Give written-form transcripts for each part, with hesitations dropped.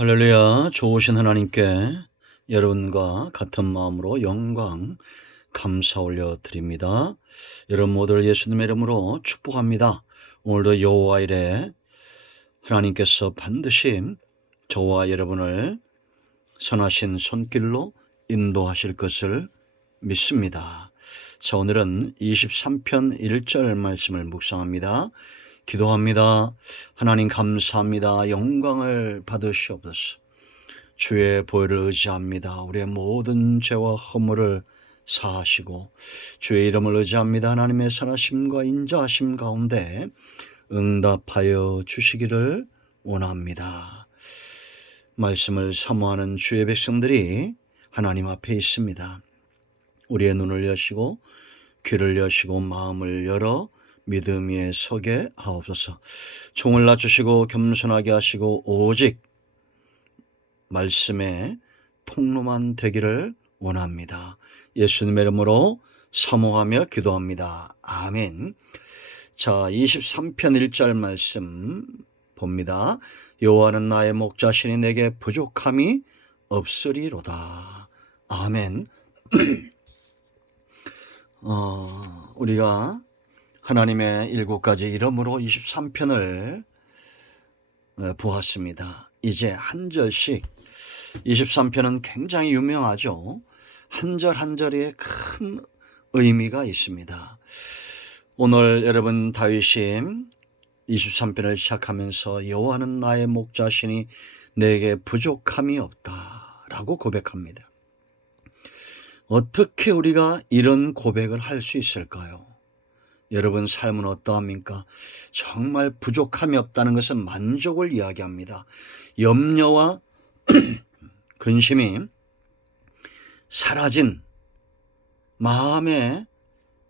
할렐루야. 좋으신 하나님께 여러분과 같은 마음으로 영광 감사 올려 드립니다. 여러분 모두를 예수님의 이름으로 축복합니다. 오늘도 여호와 이래 하나님께서 반드시 저와 여러분을 선하신 손길로 인도하실 것을 믿습니다. 자, 오늘은 23편 1절 말씀을 묵상합니다. 기도합니다. 하나님 감사합니다. 영광을 받으시옵소서. 주의 보혈을 의지합니다. 우리의 모든 죄와 허물을 사하시고 주의 이름을 의지합니다. 하나님의 선하심과 인자하심 가운데 응답하여 주시기를 원합니다. 말씀을 사모하는 주의 백성들이 하나님 앞에 있습니다. 우리의 눈을 여시고 귀를 여시고 마음을 열어 믿음 위에 서게 하옵소서. 종을 낮추시고 겸손하게 하시고 오직 말씀의 통로만 되기를 원합니다. 예수님의 이름으로 사모하며 기도합니다. 아멘. 자, 23편 1절 말씀 봅니다. 여호와는 나의 목자시니 내게 부족함이 없으리로다. 아멘. 우리가 하나님의 7가지 이름으로 23편을 보았습니다. 이제 한 절씩 23편은 굉장히 유명하죠. 한 절 한 절에 큰 의미가 있습니다. 오늘 여러분 다윗이 23편을 시작하면서 여호와는 나의 목자시니 내게 부족함이 없다라고 고백합니다. 어떻게 우리가 이런 고백을 할 수 있을까요? 여러분 삶은 어떠합니까? 정말 부족함이 없다는 것은 만족을 이야기합니다. 염려와 근심이 사라진 마음의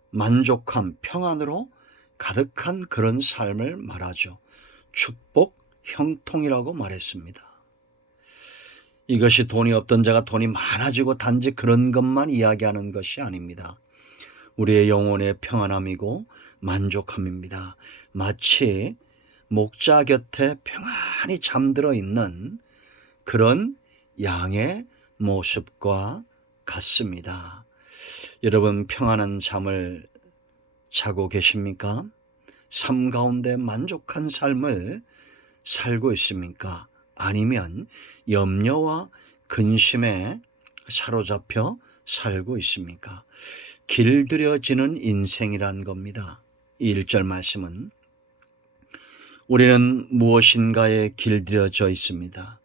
만족함, 평안으로 가득한 그런 삶을 말하죠. 축복, 형통이라고 말했습니다. 이것이 돈이 없던 자가 돈이 많아지고 단지 그런 것만 이야기하는 것이 아닙니다. 우리의 영혼의 평안함이고 만족함입니다. 마치 목자 곁에 평안히 잠들어 있는 그런 양의 모습과 같습니다. 여러분 평안한 잠을 자고 계십니까? 삶 가운데 만족한 삶을 살고 있습니까? 아니면 염려와 근심에 사로잡혀 살고 있습니까? 길들여지는 인생이란 겁니다. 이 1절 말씀은 우리는 무엇인가에 길들여져 있습니다.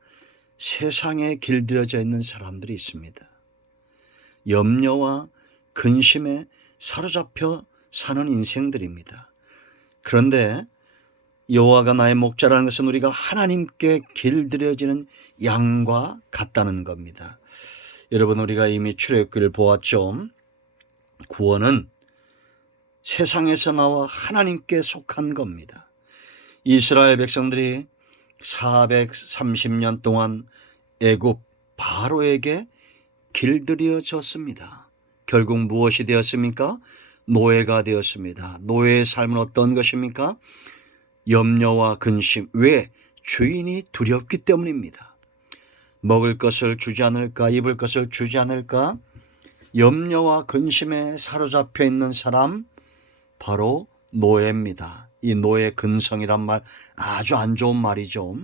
세상에 길들여져 있는 사람들이 있습니다. 염려와 근심에 사로잡혀 사는 인생들입니다. 그런데 여호와가 나의 목자라는 것은 우리가 하나님께 길들여지는 양과 같다는 겁니다. 여러분 우리가 이미 출애굽기를 보았죠. 구원은 세상에서 나와 하나님께 속한 겁니다. 이스라엘 백성들이 430년 동안 애굽 바로에게 길들여졌습니다. 결국 무엇이 되었습니까? 노예가 되었습니다. 노예의 삶은 어떤 것입니까? 염려와 근심. 왜? 주인이 두렵기 때문입니다. 먹을 것을 주지 않을까? 입을 것을 주지 않을까? 염려와 근심에 사로잡혀 있는 사람 바로 노예입니다. 이 노예 근성이란 말 아주 안 좋은 말이죠.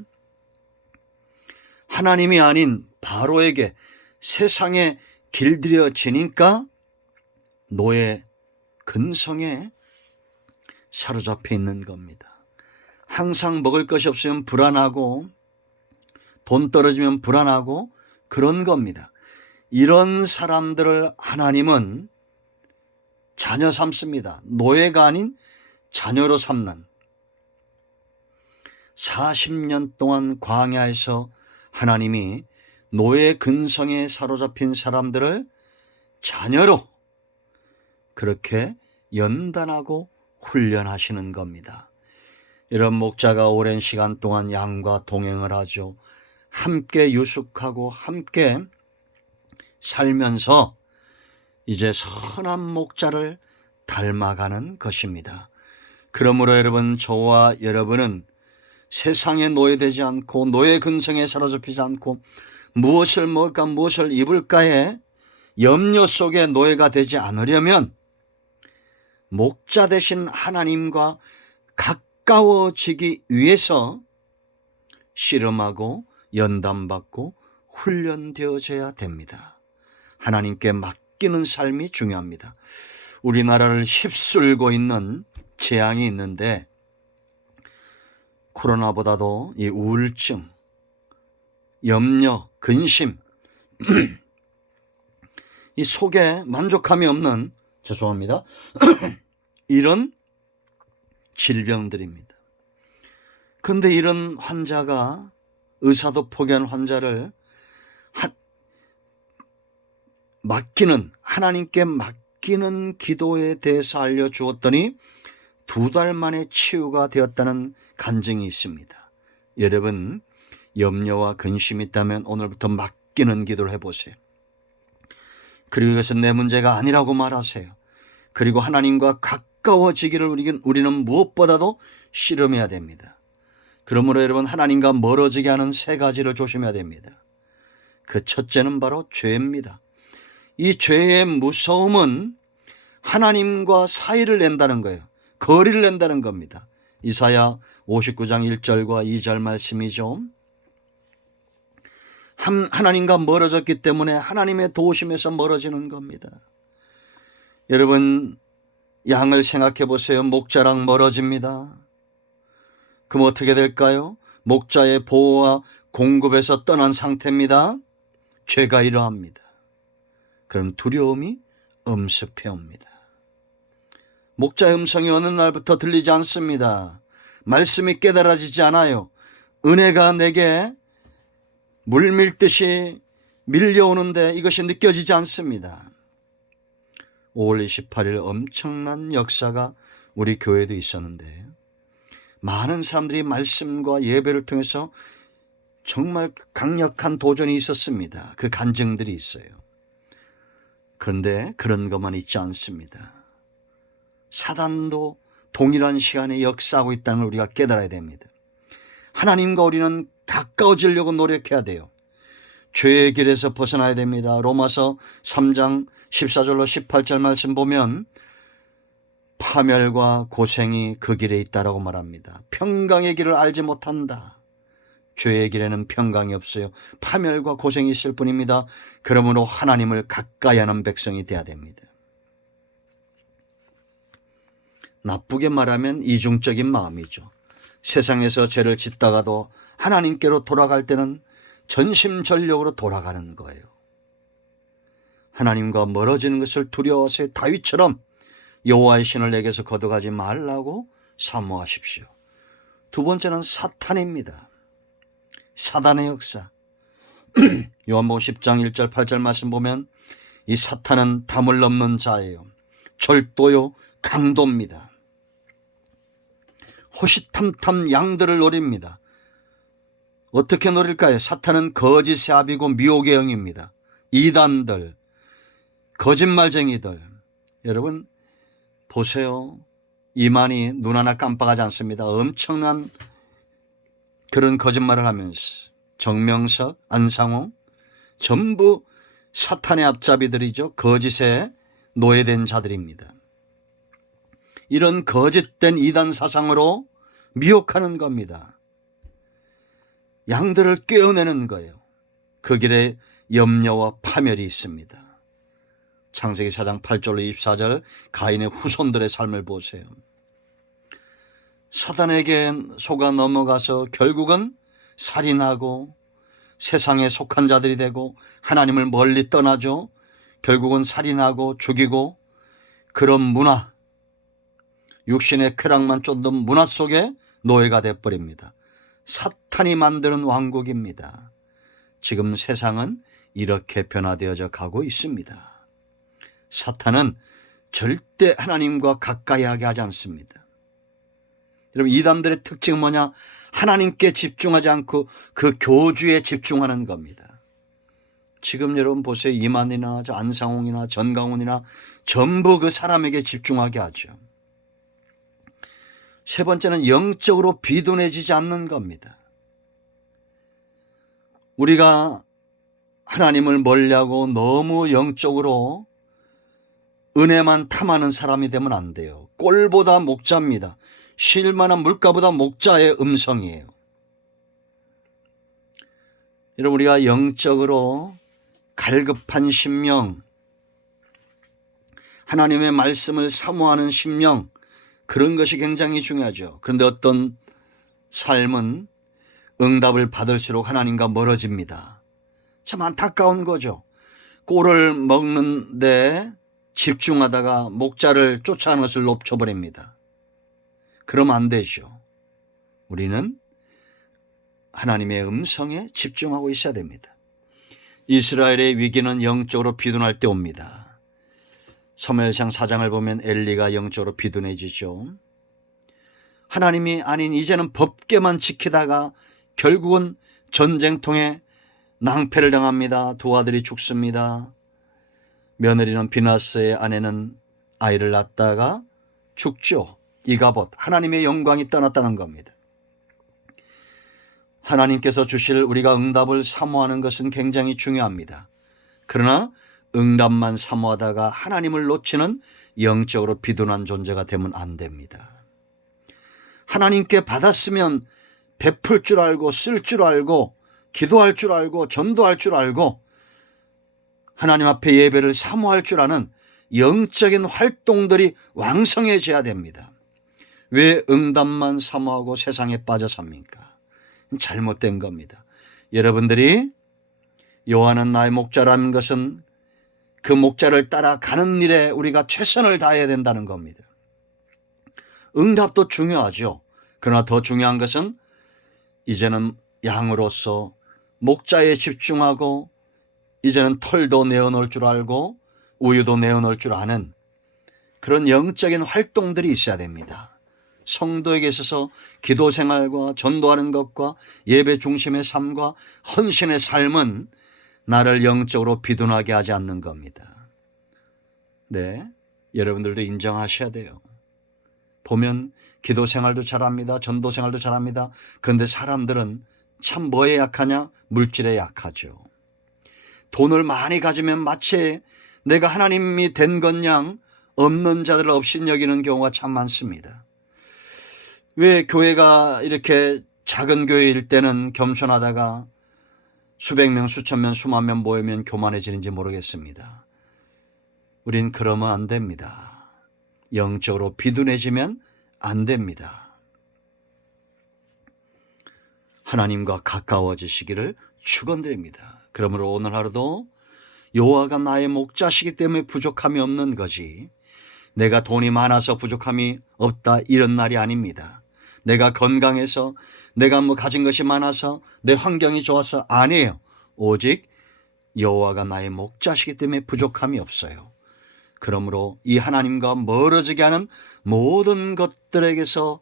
하나님이 아닌 바로에게 세상에 길들여지니까 노예 근성에 사로잡혀 있는 겁니다. 항상 먹을 것이 없으면 불안하고 돈 떨어지면 불안하고 그런 겁니다. 이런 사람들을 하나님은 자녀 삼습니다. 노예가 아닌 자녀로 삼는 40년 동안 광야에서 하나님이 노예 근성에 사로잡힌 사람들을 자녀로 그렇게 연단하고 훈련하시는 겁니다. 이런 목자가 오랜 시간 동안 양과 동행을 하죠. 함께 유숙하고 함께 살면서 이제 선한 목자를 닮아가는 것입니다. 그러므로 여러분, 저와 여러분은 세상에 노예되지 않고 노예 근성에 사로잡히지 않고 무엇을 먹을까 무엇을 입을까에 염려 속에 노예가 되지 않으려면 목자 되신 하나님과 가까워지기 위해서 씨름하고 연단받고 훈련되어져야 됩니다. 하나님께 맡기는 삶이 중요합니다. 우리나라를 휩쓸고 있는 재앙이 있는데 코로나보다도 이 우울증, 염려, 근심 이 속에 만족함이 없는 죄송합니다. 이런 질병들입니다. 그런데 이런 환자가 의사도 포기한 환자를 하나님께 맡기는 기도에 대해서 알려주었더니 2달 만에 치유가 되었다는 간증이 있습니다. 여러분 염려와 근심이 있다면 오늘부터 맡기는 기도를 해보세요. 그리고 이것은 내 문제가 아니라고 말하세요. 그리고 하나님과 가까워지기를 우리는 무엇보다도 씨름해야 됩니다. 그러므로 여러분 하나님과 멀어지게 하는 3가지를 조심해야 됩니다. 그 첫째는 바로 죄입니다. 이 죄의 무서움은 하나님과 사이를 낸다는 거예요. 거리를 낸다는 겁니다. 이사야 59장 1절과 2절 말씀이죠. 하나님과 멀어졌기 때문에 하나님의 도우심에서 멀어지는 겁니다. 여러분 양을 생각해 보세요. 목자랑 멀어집니다. 그럼 어떻게 될까요? 목자의 보호와 공급에서 떠난 상태입니다. 죄가 이러합니다. 그럼 두려움이 엄습해 옵니다. 목자의 음성이 어느 날부터 들리지 않습니다. 말씀이 깨달아지지 않아요. 은혜가 내게 물밀듯이 밀려오는데 이것이 느껴지지 않습니다. 5월 28일 엄청난 역사가 우리 교회도 있었는데 많은 사람들이 말씀과 예배를 통해서 정말 강력한 도전이 있었습니다. 그 간증들이 있어요. 그런데 그런 것만 있지 않습니다. 사단도 동일한 시간에 역사하고 있다는 걸 우리가 깨달아야 됩니다. 하나님과 우리는 가까워지려고 노력해야 돼요. 죄의 길에서 벗어나야 됩니다. 로마서 3장 14절로 18절 말씀 보면 파멸과 고생이 그 길에 있다라고 말합니다. 평강의 길을 알지 못한다. 죄의 길에는 평강이 없어요. 파멸과 고생이 있을 뿐입니다. 그러므로 하나님을 가까이 하는 백성이 되어야 됩니다. 나쁘게 말하면 이중적인 마음이죠. 세상에서 죄를 짓다가도 하나님께로 돌아갈 때는 전심전력으로 돌아가는 거예요. 하나님과 멀어지는 것을 두려워서 다윗처럼 여호와의 신을 내게서 걷어가지 말라고 사모하십시오. 2번째는 사탄입니다. 사단의 역사. 요한복음 10장 1절 8절 말씀 보면 이 사탄은 담을 넘는 자예요. 절도요 강도입니다. 호시탐탐 양들을 노립니다. 어떻게 노릴까요? 사탄은 거짓의 아비고 미혹의 영입니다. 이단들, 거짓말쟁이들. 여러분 보세요. 이만희 눈 하나 깜빡하지 않습니다. 엄청난 그런 거짓말을 하면서 정명석, 안상홍 전부 사탄의 앞잡이들이죠. 거짓에 노예된 자들입니다. 이런 거짓된 이단 사상으로 미혹하는 겁니다. 양들을 꿰어내는 거예요. 그 길에 염려와 파멸이 있습니다. 창세기 4장 8절로 24절 가인의 후손들의 삶을 보세요. 사단에게 속아 넘어가서 결국은 살인하고 세상에 속한 자들이 되고 하나님을 멀리 떠나죠. 결국은 살인하고 죽이고 그런 문화, 육신의 쾌락만 쫓는 문화 속에 노예가 되어버립니다. 사탄이 만드는 왕국입니다. 지금 세상은 이렇게 변화되어져 가고 있습니다. 사탄은 절대 하나님과 가까이 하게 하지 않습니다. 여러분 이단들의 특징은 뭐냐? 하나님께 집중하지 않고 그 교주에 집중하는 겁니다. 지금 여러분 보세요. 이만희나 안상홍이나 전강훈이나 전부 그 사람에게 집중하게 하죠. 세 번째는 영적으로 비둔해지지 않는 겁니다. 우리가 하나님을 멀리하고 너무 영적으로 은혜만 탐하는 사람이 되면 안 돼요. 꼴보다 목자입니다. 쉴만한 물가보다 목자의 음성이에요. 여러분, 우리가 영적으로 갈급한 심령, 하나님의 말씀을 사모하는 심령, 그런 것이 굉장히 중요하죠. 그런데 어떤 삶은 응답을 받을수록 하나님과 멀어집니다. 참 안타까운 거죠. 꼴을 먹는데 집중하다가 목자를 쫓아가는 것을 놓쳐버립니다. 그러면 안 되죠. 우리는 하나님의 음성에 집중하고 있어야 됩니다. 이스라엘의 위기는 영적으로 비둔할 때 옵니다. 사무엘상 4장을 보면 엘리가 영적으로 비둔해지죠. 하나님이 아닌 이제는 법궤만 지키다가 결국은 전쟁통에 낭패를 당합니다. 두 아들이 죽습니다. 며느리는 비나스의 아내는 아이를 낳다가 죽죠. 이가봇, 하나님의 영광이 떠났다는 겁니다. 하나님께서 주실 우리가 응답을 사모하는 것은 굉장히 중요합니다. 그러나 응답만 사모하다가 하나님을 놓치는 영적으로 비둔한 존재가 되면 안 됩니다. 하나님께 받았으면 베풀 줄 알고 쓸 줄 알고 기도할 줄 알고 전도할 줄 알고 하나님 앞에 예배를 사모할 줄 아는 영적인 활동들이 왕성해져야 됩니다. 왜 응답만 사모하고 세상에 빠져 삽니까? 잘못된 겁니다. 여러분들이 여호와는 나의 목자라는 것은 그 목자를 따라가는 일에 우리가 최선을 다해야 된다는 겁니다. 응답도 중요하죠. 그러나 더 중요한 것은 이제는 양으로서 목자에 집중하고 이제는 털도 내어놓을 줄 알고 우유도 내어놓을 줄 아는 그런 영적인 활동들이 있어야 됩니다. 성도에게 있어서 기도 생활과 전도하는 것과 예배 중심의 삶과 헌신의 삶은 나를 영적으로 비둔하게 하지 않는 겁니다. 네, 여러분들도 인정하셔야 돼요. 보면 기도 생활도 잘합니다. 전도 생활도 잘합니다. 그런데 사람들은 참 뭐에 약하냐? 물질에 약하죠. 돈을 많이 가지면 마치 내가 하나님이 된 것양 없는 자들을 없인 여기는 경우가 참 많습니다. 왜 교회가 이렇게 작은 교회일 때는 겸손하다가 수백 명, 수천 명, 수만 명 모이면 교만해지는지 모르겠습니다. 우린 그러면 안 됩니다. 영적으로 비둔해지면 안 됩니다. 하나님과 가까워지시기를 축원드립니다. 그러므로 오늘 하루도 여호와가 나의 목자시기 때문에 부족함이 없는 거지 내가 돈이 많아서 부족함이 없다 이런 날이 아닙니다. 내가 건강해서 내가 가진 것이 많아서 내 환경이 좋아서 아니에요. 오직 여호와가 나의 목자시기 때문에 부족함이 없어요. 그러므로 이 하나님과 멀어지게 하는 모든 것들에게서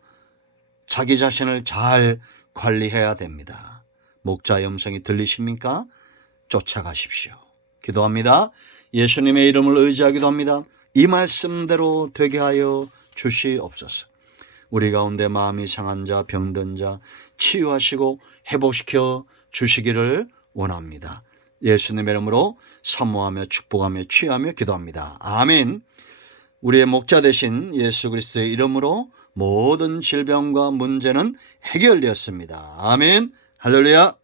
자기 자신을 잘 관리해야 됩니다. 목자의 음성이 들리십니까? 쫓아가십시오. 기도합니다. 예수님의 이름을 의지하기도 합니다. 이 말씀대로 되게 하여 주시옵소서. 우리 가운데 마음이 상한 자, 병든 자 치유하시고 회복시켜 주시기를 원합니다. 예수님의 이름으로 사모하며 축복하며 취하며 기도합니다. 아멘. 우리의 목자 되신 예수 그리스도의 이름으로 모든 질병과 문제는 해결되었습니다. 아멘. 할렐루야.